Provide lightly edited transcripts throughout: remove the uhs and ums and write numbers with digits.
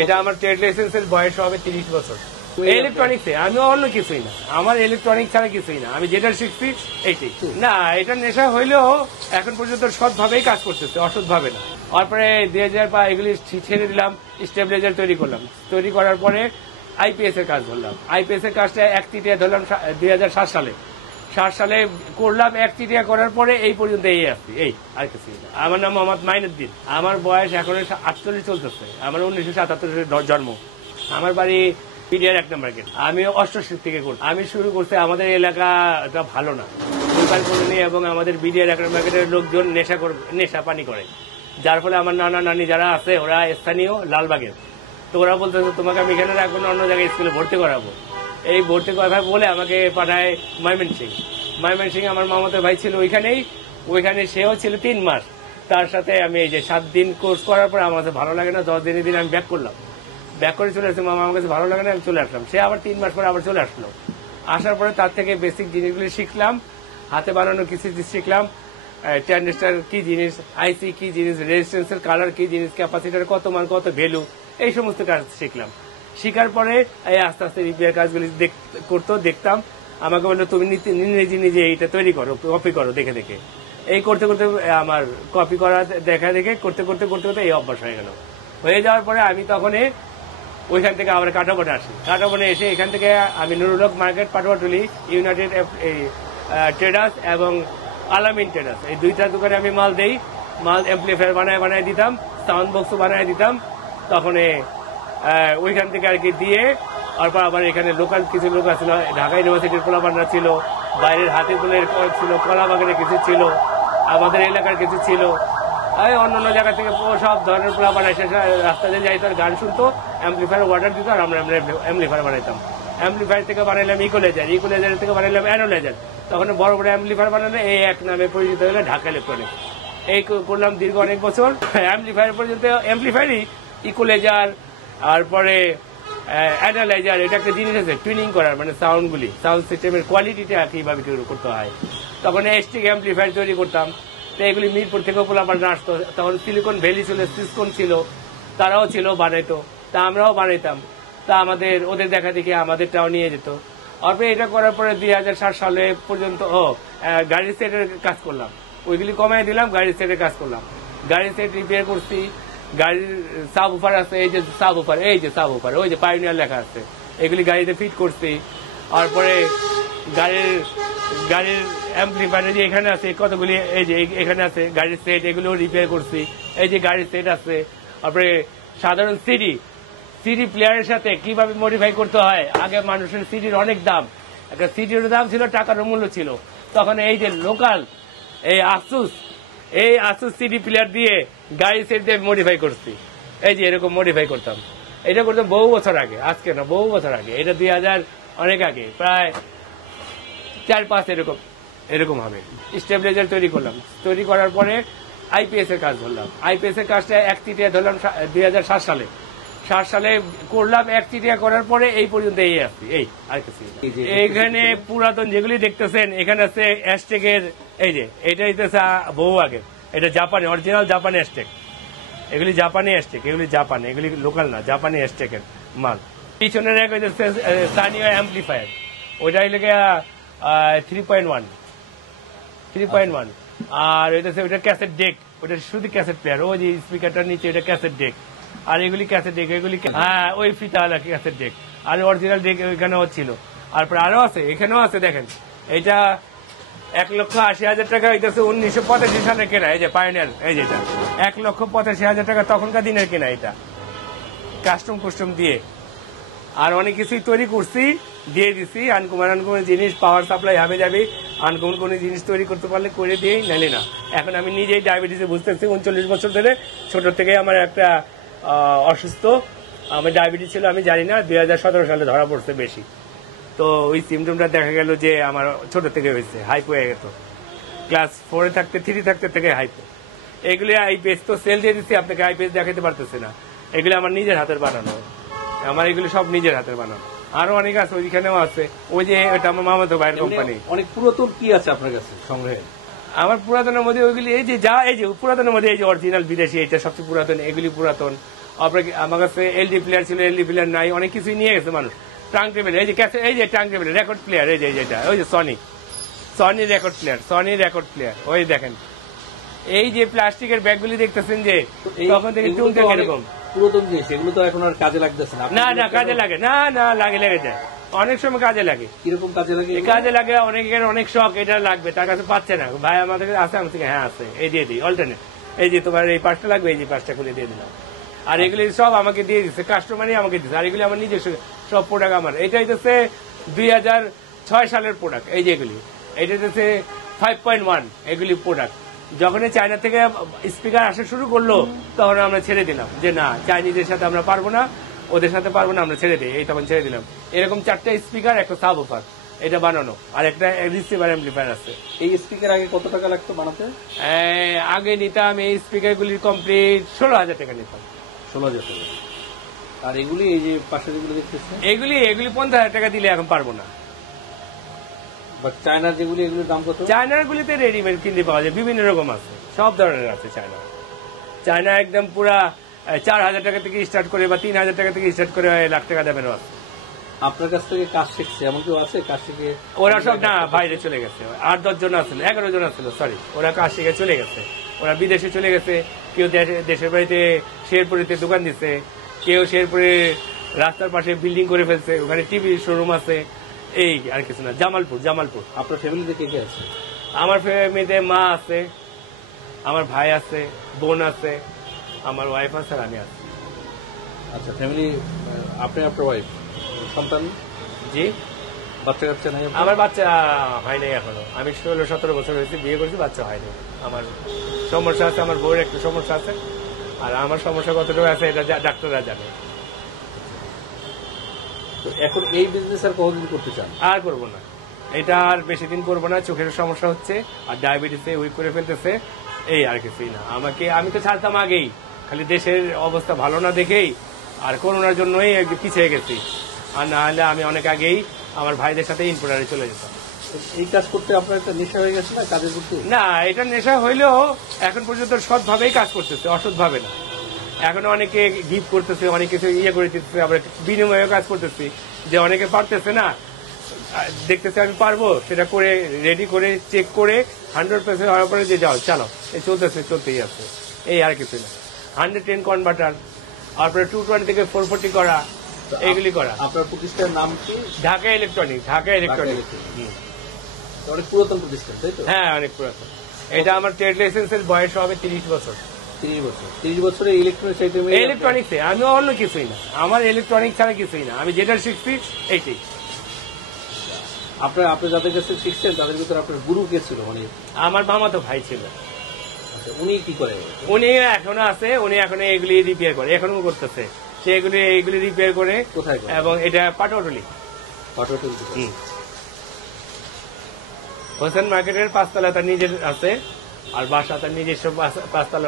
এটা আমার ট্রেড লাইসেন্সের বয়স হবে 30 বছর। ইলেকট্রনিক্সে আমি অন্য কিছুই না, আমার ইলেকট্রনিক ছাড়া কিছুই না, আমি যেটা শিখছি এইটাই। না এটা নেশা হইলেও এখন পর্যন্ত সৎভাবেই কাজ করতেছে, অসৎ ভাবে না। তারপরে 2005 এগুলি ছেড়ে দিলাম, স্টেবিলাইজার তৈরি করলাম। তৈরি করার পরে আইপিএস এর কাজ ধরলাম। আইপিএস এর কাজটা 1 চিটিয়া ধরলাম 2007 সালে। 7 সালে করলাম 1 চিটিয়া করার পরে এই পর্যন্ত এই আসছি, এই আর কিছু না। আমার নাম মোহাম্মদ মাইনুদ্দিন, আমার বয়স এখন 48 চলতেছে। আমার 1977 জন্ম। আমার বাড়ি পিডিআর 1 নম্বর গেট। আমি 88 থেকে করছি। আমি শুরু করছি, আমাদের এলাকাটা ভালো না, পরিবার কলোনি এবং আমাদের বিডিআর 1 নম্বর গেটের লোকজন নেশা পানি করে, যার ফলে আমার নানা নানি যারা আছে ওরা স্থানীয় লালবাগের। তো ওরা বলতেছে তোমাকে আমি এখানে রাখবো না, অন্য জায়গায় স্কুলে ভর্তি করাবো। এই ভর্তি কথা বলে আমাকে পাঠায় ময়মনসিং। আমার মামাতো ভাই ছিল ওইখানে সেও ছিল 3 মাস। তার সাথে আমি এই যে 7 দিন কোর্স করার পরে আমার কাছে ভালো লাগে না, 10 দিনের দিন আমি ব্যাক করে চলে আসছি। মামা আমার কাছে ভালো লাগে না, আমি চলে আসলাম। সে আবার 3 মাস পরে আবার চলে আসলো। আসার পরে তার থেকে বেসিক জিনিসগুলি শিখলাম, হাতে বানানো কিছু শিখলাম, ট্রানজিস্টার কি জিনিস, আইসি কি জিনিস, রেজিস্ট্যান্সের কালার কি জিনিস, ক্যাপাসিটার কত মান কত ভ্যালু, এই সমস্ত কাজ শিখলাম। শিখার পরে আস্তে আস্তে রিপেয়ার কাজগুলি দেখতাম। আমাকে বললো তুমি নিজে এইটা তৈরি করো, কপি করো দেখে দেখে। এই করতে করতে আমার কপি করা দেখে করতে এই অভ্যাস হয়ে যাওয়ার পরে আমি তখন ওইখান থেকে আবার কাটাবনে আসি। কাটাবনে এসে এখান থেকে আমি নুরুল হক মার্কেট, পাটুয়াটুলি, ইউনাইটেড ট্রেডার্স এবং আলামিন ট্রেডার্স, এই 2টা দোকানে আমি মাল এমপ্লিফায়ার বানায় দিতাম, সাউন্ড বক্স বানায় দিতাম। তখন ওইখান থেকে আর কি দিয়ে তারপর আবার এখানে লোকাল কিছু লোক আছিল, ঢাকা ইউনিভার্সিটির পোলাপানরা ছিল, বাইরের হাতিপুলের ছিল, কলাবাগানের কিছু ছিল, আমাদের এলাকার কিছু ছিল, অন্যান্য জায়গা থেকে সব ধরনের পোলাপান এসে রাস্তা দিয়ে যাইতো, গান শুনতো, অ্যাম্পলিফায়ার অর্ডার দিত, আর আমরা অ্যাম্পলিফায়ার বানাইতাম। অ্যাম্পলিফায়ার থেকে বানাইলাম ইকুয়ালাইজার থেকে বানাইলাম অ্যানালাইজার। তখন বড় বড় অ্যাম্পলিফায়ার বানানো এই এক নামে পরিচিত হলো ঢাকা ইলেকট্রনিক্স। এই করলাম দীর্ঘ অনেক বছর। অ্যাম্পলিফায়ার পর্যন্ত অ্যাম্পলিফায়ারই, ইকুয়ালাইজার, তারপরে অ্যানালাইজার, এটা একটা জিনিস আছে টুইনিং করার, মানে সাউন্ড সিস্টেমের কোয়ালিটিটা কিভাবে করতে হয়। তখন এসটিক অ্যাম্পলিফায়ার তৈরি করতাম। তো এগুলি মিরপুর থেকে পোলাপান আসতো। তখন সিলিকন ভ্যালি ছিল, সিসকন ছিল, তারাও ছিল, বানাইতো, তা আমরাও বানাইতাম। তা ওদের দেখা দেখি আমাদেরটাও নিয়ে যেত। তারপরে এটা করার পরে 2007 সালে পর্যন্ত গাড়ির সেটের কাজ করলাম। ওইগুলি কমাই দিলাম, গাড়ির সেটের কাজ করলাম। গাড়ির সেট রিপেয়ার করছি। গাড়ির সাবউফার আছে, এই যে সাবউফার ওই যে পাইওনিয়ার লেখা আছে, এগুলি গাড়িতে ফিট করছি। তারপরে গাড়ির অ্যাম্পলিফায়ার যে এখানে আছে কতগুলি, এই যে এখানে আছে গাড়ির সেট, এগুলো রিপেয়ার করছি। এই যে গাড়ির সেট আছে। তারপরে সাধারণ সিডি প্লেয়ারের সাথে কিভাবে মডিফাই করতে হয়। আগে মানুষের সিডির অনেক দাম, একটা সিডির দাম ছিল, টাকার মূল্য ছিল। তখন এই যে লোকাল এই আসুস সিডি প্লেয়ার দিয়ে গাড়ি সেট দিয়ে মডিফাই করছি। এই যে এরকম মডিফাই করতাম। এটা করতাম বহু বছর আগে, আজকে না, বহু বছর আগে। এটা 2000 অনেক আগে, প্রায় 4-5 এরকম হবে। স্টেবিলাইজার তৈরি করলাম। তৈরি করার পরে আইপিএস এর কাজ ধরলাম। আইপিএস এর কাজটা 1 চিটিয়া ধরলাম 2007 সালে। 7 সালে করলাম 1 চিটিয়া করার পরে এই পর্যন্ত এই আসছি, এই আর কিছু। এখানে পুরাতন যেগুলি দেখতেছেন, এখানে আছে অ্যাস্টেকের, এই যে এটা হইতেছে বহু আগে, এটা জাপানি, অরিজিনাল জাপানি অ্যাস্টেক। এগুলি জাপানি অ্যাস্টেক, এগুলি লোকাল না, জাপানি অ্যাস্টেকের মাল। পিছনের এক হইতেছে স্থানীয় অ্যাম্পলিফায়ার, ওইটা হইলে 3.1। আর ওইটা ক্যাসেট ডেক, ওইটা শুধু ক্যাসেট প্লেয়ার। ওই যে স্পিকারটার নিচে ওইটা ক্যাসেট ডেক, আর এগুলি ক্যাসেট ডেক, এগুলি ওই ফিতাওয়ালা ক্যাসেট ডেক, আর অরিজিনাল ডেক ওইখানেও ছিল। তারপরে আরো আছে, এখানেও আছে, দেখেন এটা 1,80,000 টাকা হইতেছে 1985 সালে কেনা। এই যে পাইওনিয়ার, এই যেটা 1,85,000 টাকা তখনকার দিনের কেনা। এটা কাস্টম দিয়ে, আর অনেক কিছুই তৈরি করছি, দিয়ে দিছি। আনকমন জিনিস, পাওয়ার সাপ্লাই হবে যাবে, আনকমন কোন জিনিস তৈরি করতে পারলে করে দিয়ে নালে না। এখন আমি নিজেই ডায়াবেটিসে বুঝতেছি, 39 বছর ধরে, ছোট থেকে আমার একটা অসুস্থ, আমার ডায়াবেটিস ছিল, আমি জানি না, 2017 সালে ধরা পড়ছে বেশি। তো ওই সিমটমটা দেখা গেল যে আমার ছোট থেকে হয়েছে, হাইপো হয়ে গেত, ক্লাস 4 থাকতে 3 থাকতে থেকে হাইপো। এগুলি আইপিএস তো সেল দিয়ে দিচ্ছি আপনাকে, আইপিএস দেখাতে পারতেছে না। এগুলি আমার নিজের হাতের বানানো, আমার এগুলি সব নিজের হাতের বানানো। আরো অনেক আছে, ওইখানেও আছে, ওই যে ওটা আমার মামাতো ভাইয়ের কোম্পানি। অনেক পুরাতন কি আছে আপনার কাছে সংগ্রহে? আমার পুরাতনের মধ্যে ওইগুলি, এই যে পুরাতনের মধ্যে এই যে অরিজিনাল বিদেশি, এটা সবচেয়ে পুরাতন, এগুলি পুরাতন। আমার কাছে এলডি প্লেয়ার ছিল, এলডি প্লেয়ার নাই, অনেক কিছুই নিয়ে গেছে মানুষ। ট্রাঙ্ক টেবিল, এই যে এই যে ট্রাঙ্ক টেবিল রেকর্ড প্লেয়ার, এই যে যেটা ওই যে সনি রেকর্ড প্লেয়ার, ওই দেখেন এই যে প্লাস্টিকের ব্যাগগুলি দেখতেছেন যে তখন থেকে টুনটা এরকম পুরাতন জিনিস, এগুলো তো এখন আর কাজে লাগতেছে না। না কাজে লাগে, না লেগে যায়, অনেক সময় কাজে লাগে। কিরকম কাজে লাগে? কাজে লাগে, অনেকের অনেক শখ এটা লাগবে, তার কাছে পাচ্ছে না, ভাই আমাদের আছে, আমার থেকে হ্যাঁ আছে, এই দিয়ে দিই অল্টারনেট, এই যে তোমার এই পাঁচটা লাগবে, এই যে পাঁচটা খুলে দিয়ে দিলাম। আর এগুলি সব আমাকে দিয়ে দিচ্ছে, কাস্টমারই আমাকে দিচ্ছে। আর এগুলি আমার নিজস্ব সব প্রোডাক্ট আমার। এটা হচ্ছে 2006 সালের প্রোডাক্ট, এই যে এগুলি, এটা হচ্ছে 5.1 এগুলি প্রোডাক্ট। যখনই চায়না থেকে স্পিকার আসা শুরু করলো তখন আমরা ছেড়ে দিলাম যে না, চাইনিজের সাথে আমরা পারবো না, ওদের সাথে পারবো না, আমরা ছেড়ে দিই। এই তখন ছেড়ে দিলাম। এরকম 4টা স্পিকার, একটা সাবওুফার এটা বানানো, আর একটা রিসিভার অ্যাম্পলিফায়ার আছে। এই স্পিকার আগে কত টাকা লাগতো বানাতে? আগে নিতাম এই স্পিকার গুলি কমপ্লিট 16,000 টাকা নিতাম। 16,000 টাকা। আর এগুলি এই যে পাশে যেগুলো দেখতেছেন এগুলি 50,000 টাকা দিলে এখন পারবো না। চায়নার যেগুলি, এগুলোর দাম কত? চায়নার গুলিতে রেডিমেড কিনতে পাওয়া যায়, বিভিন্ন রকম আছে, সব ধরনের আছে। চায়না একদম পুরা 4,000 টাকা থেকে স্টার্ট করে বা 3,000 টাকা থেকে স্টার্ট করে 1,00,000 টাকা দামেরও আছে। আপনার কাছ থেকে কাজ শিখছে এমন কেউ আছে? কাজ শিখে ওরা সব না বাইরে চলে গেছে, 8-10 জন আসছিল, 11 জন আসছিল, সরি, ওরা কাজ শিখে চলে গেছে, ওরা বিদেশে চলে গেছে। কেউ দেশের বাড়িতে শেরপুরিতে দোকান দিচ্ছে, কেউ শেরপুরে রাস্তার পাশে বিল্ডিং করে ফেলছে, ওখানে টিভি শোরুম আছে, এই আর কিছু না। জামালপুর। আপনার ফ্যামিলিতে কে কে আছে? আমার ফ্যামিলিতে মা আছে, আমার ভাই আছে, বোন আছে, আমার ওয়াইফ আছে, আর আমি আছি। আচ্ছা, ফ্যামিলি, আপনি আপনার ওয়াইফ, সন্তান? জি, বাচ্চা কাচ্চা নাই? আমার বাচ্চা হয় নাই এখনো। আমি 16-17 বছর হয়েছে, বিয়ে করেছি, বাচ্চা হয়নি। আমার সমস্যা আছে, আমার বউয়ের একটু সমস্যা আছে, আর আমার সমস্যা কতটুকু আছে এটা ডাক্তাররা জানে। তো এখন এই বিজনেস আর কতদিন করতে চান? আর করবো না, এটা আর বেশি দিন করবো না। চোখের সমস্যা হচ্ছে, আর ডায়াবেটিসে উইক করে ফেলতেছে, এই আর কিছুই না। আমি তো ছাড়তাম আগেই, খালি দেশের অবস্থা ভালো না দেখেই আর করোনার জন্যই পিছিয়ে গেছি, আর না হলে আমি অনেক আগেই আমার ভাইদের সাথে ইম্পোর্টারে চলে যেতাম। এই কাজ করতে আপনার একটা নেশা হয়ে গেছে না কাজের প্রতি? না, এটা নেশা হইলেও এখন পর্যন্ত সৎভাবেই কাজ করতেছে, অসৎভাবে না। এখন অনেকে গিফট করতেছে, অনেক কিছু করে দিতেছে, আবার বিনিময়ে কাজ করতেছি, যে অনেকে পারতেছে না, দেখতেছে আমি পারবো, সেটা করে রেডি করে চেক করে 100% হওয়ার পরে যে যাও চালো, এই চলতেই আছে, এই আর কিছু না। 110 কনভার্টার, তারপরে 220 থেকে 440 করা, এগুলি করা। আপনার প্রতিষ্ঠানের নাম কি? ঢাকা ইলেকট্রনিক। অনেক পুরাতন প্রতিষ্ঠান, তাই তো? হ্যাঁ, অনেক পুরাতন। এটা আমার ট্রেড লাইসেন্সের বয়স হবে 30 বছর। 30 বছরে ইলেকট্রনিক্স আইটেমে? ইলেকট্রনিক্সে আমি অন্য কিছুই না, আমার ইলেকট্রনিক ছাড়া কিছুই না। আমি যেটা শিখছি এইটাই। আপনি যাদের কাছে শিখছেন তাদের ভিতরে আপনার গুরু কে ছিল? মানে আমার মামাতো ভাই ছিল। আচ্ছা, উনি কি করে? উনি এখনো আছে, উনি এখনো এগুলি রিপেয়ার করে, এখনো করতেছে। সে এইগুলি রিপেয়ার করে। কোথায় করে? এবং এটা পাটোয়াটুলি হোসেন মার্কেটের 5তলা তার নিজের আছে, আর বাসা তার নিজস্ব 5তলা,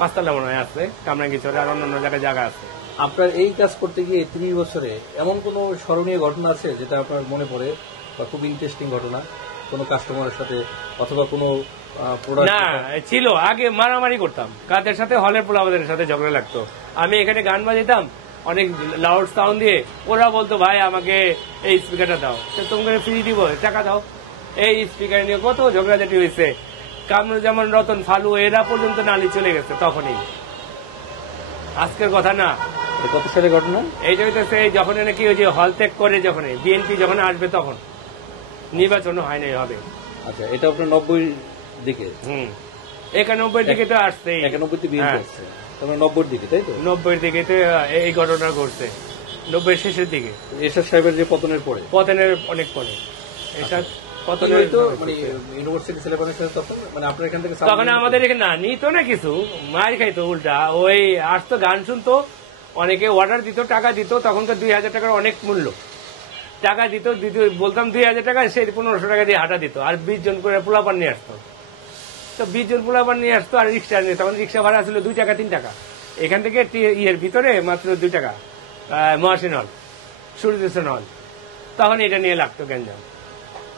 5তলা মনে হয় আছে কামরাঙ্গীচরে, আর অন্যান্য জায়গা আছে। আপনার এই কাজ করতে গিয়ে 30 বছরে এমন কোন স্মরণীয় ঘটনা আছে যেটা আপনার মনে পড়ে, বা খুব ইন্টারেস্টিং ঘটনা কোনো কাস্টমারের সাথে, অথবা কোনো প্রোডাক্ট? না, ছিল। আগে মারামারি করতাম, কাদের সাথে, হলের পোলাপাদের সাথে ঝগড়া লাগতো। আমি এখানে গান বাজাইতাম অনেক লাউড সাউন্ড দিয়ে, ওরা বলতো ভাই আমাকে এই স্পিকারটা দাও, তোমাকে ফ্রি দিব, টাকা দাও। এই স্পিকার নিয়ে কত ঝগড়াঝাটি হয়েছে। কামরুজ্জামান, রতন, ফালু এরা পর্যন্ত নালি চলে গেছে তখনই, আজকের কথা না। কত সালের ঘটনা? এইটা হইতেছে যখন নাকি ওই যে হল ত্যাগ করে, যখন বিএনপি যখন আসবে, তখন নির্বাচন হয় নাই হবে। আচ্ছা, এটা আপনার 90 দিকে? 91 দিকে তো আসছে, 91 বিএনপি আসছে, তারপরে 90 দিকে, তাই তো? 90 দিকে তো এই ঘটনা ঘটছে, 90 শেষের দিকে। এরশাদ সাহেবের যে পতনের অনেক পরে এরশাদ পতনের তো, মানে ইউনিভার্সিটি সিলেবাসের সাথে তখন, মানে আপনার এখান থেকে তখন আমাদের এখানে না নিত না, কিছু মার খাইতো উল্টা। ওই আসতো, গান শুনতো, অনেকে অর্ডার দিত, টাকা দিত। তখনকার 2,000 টাকার অনেক মূল্য, টাকা দিত, বলতাম 2,000 টাকা, সেই 1500 টাকা দিয়ে হাঁটা দিত, আর 20 জন করে পোলাপান নিয়ে আসতো। তো 20 জন পোলাপান নিয়ে আসতো, আর রিক্সা নিয়ে, তখন রিক্সা ভাড়া ছিল 2 টাকা 3 টাকা। এখান থেকে ইয়ের ভিতরে মাত্র 2 টাকা, মহাসিন হল, সূর্যদর্শন হল, তখন এটা নিয়ে লাগতো গ্যাঞ্জাম।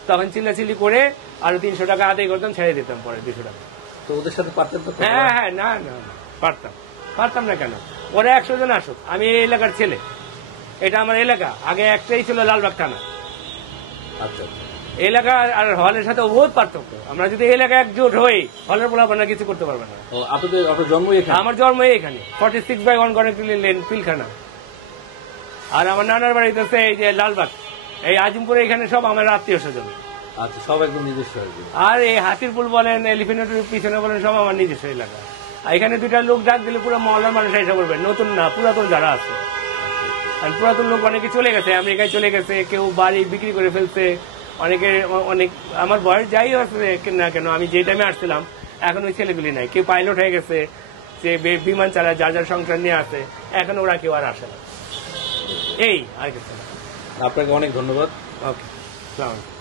তখন চিল্লাচিল্লি করে আরো 300 টাকা আদায় করতাম, ছেড়ে দিতাম পরে 200 টাকা। তো ওদের সাথে পারতেন তো? হ্যাঁ, না পারতাম না কেন, ওরা 100 জন আসুক, আমি এই এলাকার ছেলে, এটা আমার এলাকা। আগে একটাই ছিল লালবাগ থানা। আচ্ছা, এলাকা আর হলের সাথে বহুত পার্থক্য। আমরা যদি এলাকা একজোট হই, হলের বলা আপনারা কিছু করতে পারবেন না। আপনার জন্ম এখানে? আমার জন্ম এখানে 46/1 গণেকলি লেন, পিলখানা। আর আমার নানার বাড়িতে আছে এই যে লালবাগ, এই আজিমপুরে, এখানে সব আমার আত্মীয় স্বজন। আচ্ছা, সব একদম নিজস্ব আর কি। আর এই হাতিরপুল বলেন, এলিফেন্টের পিছনে বলেন, সব আমার নিজস্ব এলাকা। আর এখানে দুইটা লোক ডাক দিলে পুরো মহল্লার মানুষ এসে বলবে, নতুন না পুরাতন যারা আছে। আর পুরাতন লোক অনেকে চলে গেছে, আমেরিকায় চলে গেছে, কেউ বাড়ি বিক্রি করে ফেলছে, অনেকে অনেক, আমার বয়স যাই আছে না কেন, আমি যে টাইমে আসছিলাম এখন ওই ছেলেগুলি নাই। কেউ পাইলট হয়ে গেছে, যে বিমান চালায়, যার যার সংসার নিয়ে আসে, এখন ওরা কেউ আর আসে না। এই আর কিছু না। আপনাকে অনেক ধন্যবাদ। ওকে, আসসালামু আলাইকুম।